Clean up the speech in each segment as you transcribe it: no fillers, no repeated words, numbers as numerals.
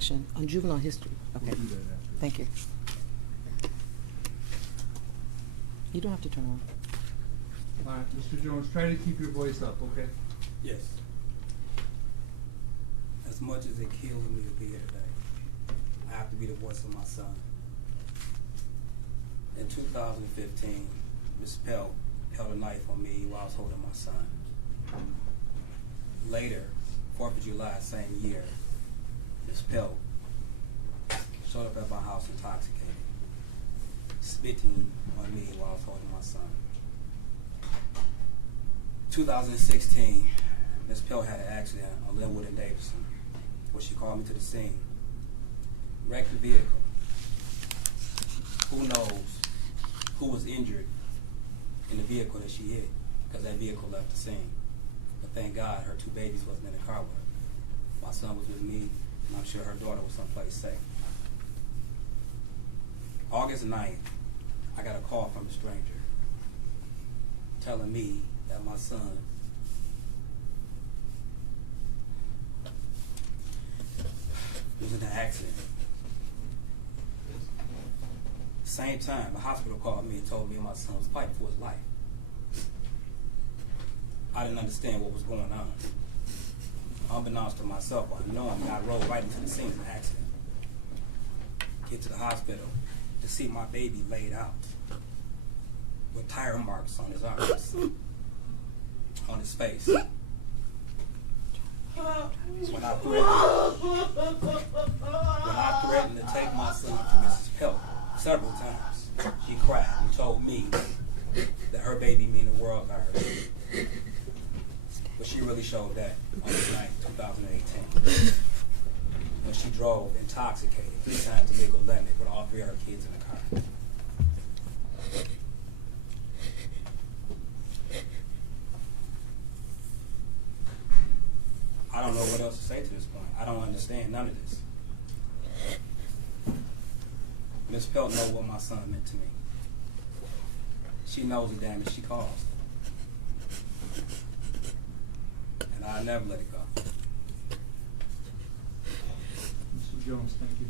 section on juvenile history. Okay. We'll do that after. Thank you. You don't have to turn on. All right, Mr. Jones, try to keep your voice up, okay? Yes. As much as it kills me to be here today, I have to be the voice of my son. In 2015, Ms. Pelt held a knife on me while I was holding my son. Later, 4th of July, same year, Ms. Pelt showed up at my house intoxicated, spitting on me while I was holding my son. 2016, Ms. Pelt had an accident on Linwood and Davidson, where she called me to the scene. Wrecked the vehicle. Who knows who was injured in the vehicle that she hit, because that vehicle left the scene. But thank God her 2 babies wasn't in the car with her. My son was with me, and I'm sure her daughter was someplace safe. August 9th, I got a call from a stranger telling me that my son was in an accident. Same time, the hospital called me and told me my son was fighting for his life. I didn't understand what was going on. Unbeknownst to myself, unknowing, I rode right into the scene of the accident. Get to the hospital to see my baby laid out with tire marks on his arms, on his face. When I threatened to take my son to Mrs. Pelt several times, she cried and told me that her baby mean the world to her. But she really showed that on this night, 2018, when she drove intoxicated 3 times the legal limit with all 3 of her kids in the car. I don't know what else to say to this point. I don't understand none of this. Miss Pelt knows what my son meant to me. She knows the damage she caused. And I'll never let it go. Mr. Jones, thank you.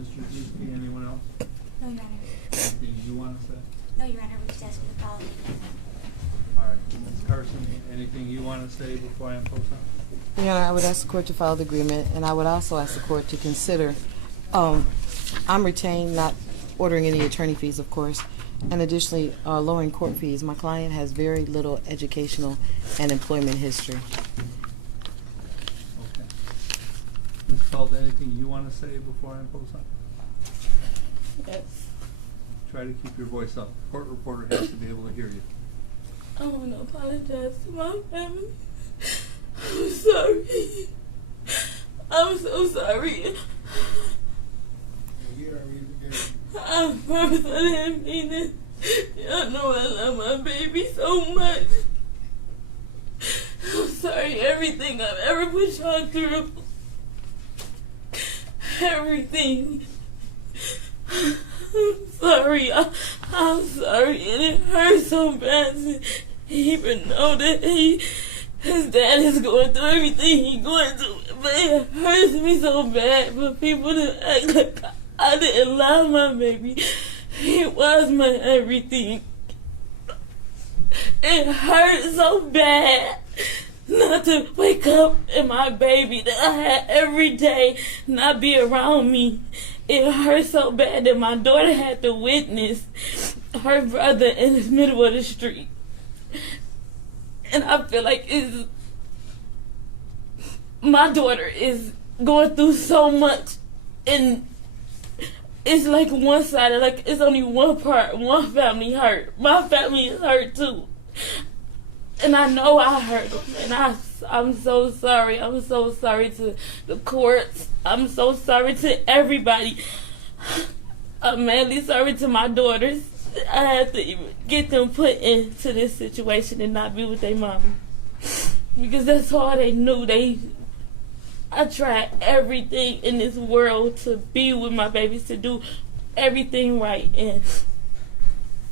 Mr. G, anyone else? No, Your Honor. Anything you want to say? No, Your Honor, we just asked for the follow. All right, Ms. Carson, anything you want to say before I impose on? Your Honor, I would ask the court to follow the agreement, and I would also ask the court to consider, I'm retained, not ordering any attorney fees, of course, and additionally, lowering court fees. My client has very little educational and employment history. Okay. Ms. Pelt, anything you want to say before I impose on? Yes. Try to keep your voice up. Court reporter has to be able to hear you. I want to apologize to my family. I'm sorry. I'm so sorry. I promise I didn't mean it. Y'all know I love my baby so much. I'm sorry everything I've ever put y'all through. Everything. I'm sorry. I'm sorry, and it hurts so bad to even know that his dad is going through everything he's going through. But it hurts me so bad for people to act like I didn't love my baby. He was my everything. It hurts so bad not to wake up and my baby that I had every day not be around me. It hurt so bad that my daughter had to witness her brother in the middle of the street. And I feel like my daughter is going through so much, and it's like one-sided, like it's only one part, one family hurt. My family is hurt too. And I know I hurt them, and I'm so sorry. I'm so sorry to the courts. I'm so sorry to everybody. I'm madly sorry to my daughters. I had to even get them put into this situation and not be with their mama, because that's all they knew. I tried everything in this world to be with my babies, to do everything right, and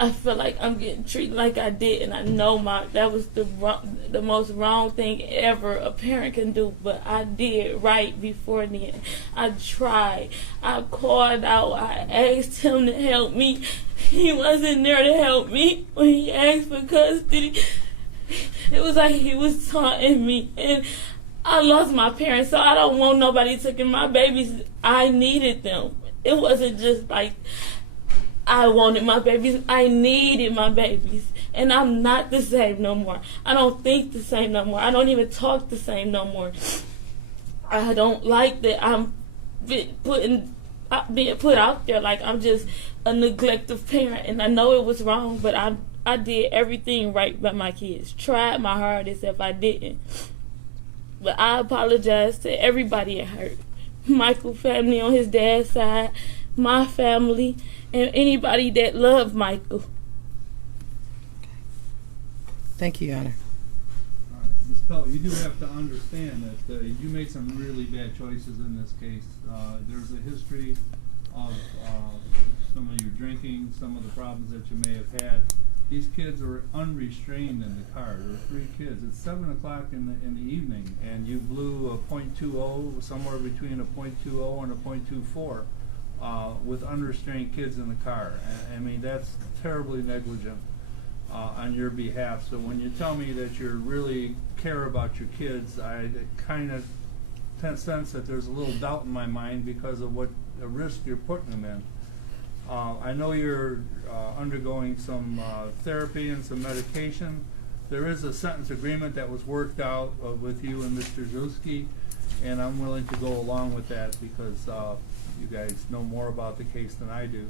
I feel like I'm getting treated like I did, and I know that was the most wrong thing ever a parent can do. But I did right before then. I tried. I called out. I asked him to help me. He wasn't there to help me when he asked for custody. It was like he was taunting me, and I lost my parents, so I don't want nobody taking my babies. I needed them. It wasn't just like I wanted my babies. I needed my babies. And I'm not the same no more. I don't think the same no more. I don't even talk the same no more. I don't like that I'm being put out there like I'm just a neglective parent. And I know it was wrong, but I did everything right by my kids. Tried my hardest if I didn't. But I apologize to everybody it hurt. Michael family on his dad's side, my family, and anybody that loved Michael. Thank you, Your Honor. All right, Ms. Pelt, you do have to understand that you made some really bad choices in this case. There's a history of some of your drinking, some of the problems that you may have had. These kids are unrestrained in the car. There are 3 kids. It's 7 o'clock in the evening, and you blew a .20, somewhere between a .20 and a .24, with unrestrained kids in the car. I mean, that's terribly negligent on your behalf. So when you tell me that you really care about your kids, I kind of sense that there's a little doubt in my mind because of what a risk you're putting them in. I know you're undergoing some therapy and some medication. There is a sentence agreement that was worked out with you and Mr. Zuski, and I'm willing to go along with that because you guys know more about the case than I do.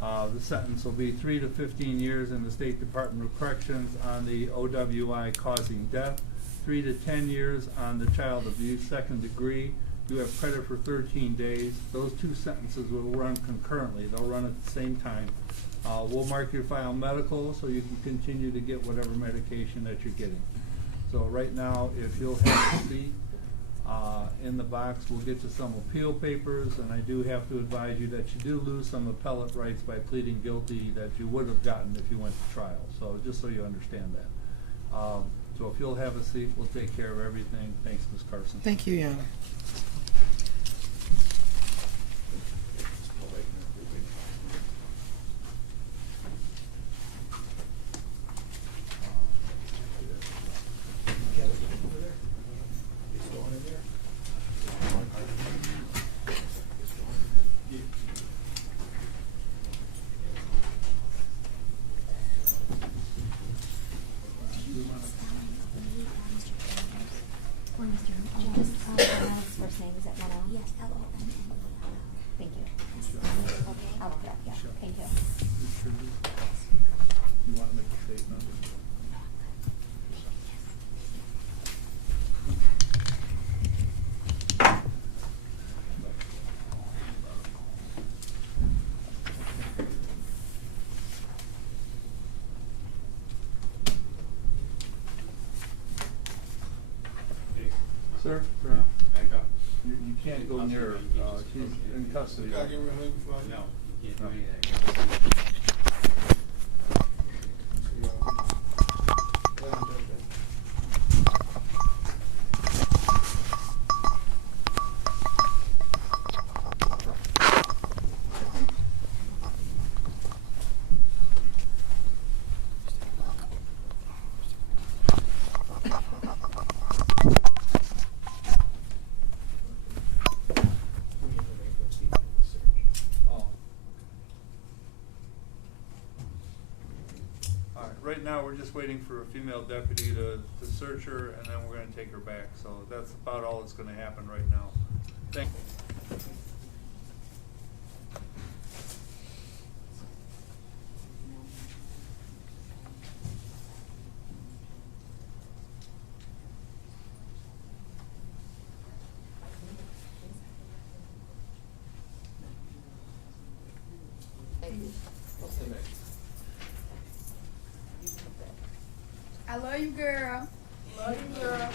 The sentence will be 3 to 15 years in the State Department of Corrections on the OWI causing death, 3 to 10 years on the child abuse 2nd degree. You have credit for 13 days. Those 2 sentences will run concurrently. They'll run at the same time. We'll mark your file medical so you can continue to get whatever medication that you're getting. So right now, if you'll have a seat in the box, we'll get you some appeal papers, and I do have to advise you that you do lose some appellate rights by pleading guilty that you would have gotten if you went to trial. So just so you understand that. So if you'll have a seat, we'll take care of everything. Thanks, Ms. Carson. Thank you, Your Honor. First name, is that Mano? Yes, L-O. Thank you. Okay, I'll look it up, yeah. Thank you. You want to make a statement? Sir? Back up. You can't go near her. She's in custody. No, you can't do any of that. Right now, we're just waiting for a female deputy to search her, and then we're going to take her back. So that's about all that's going to happen right now. Thank you. I love you, girl. Love you, girl.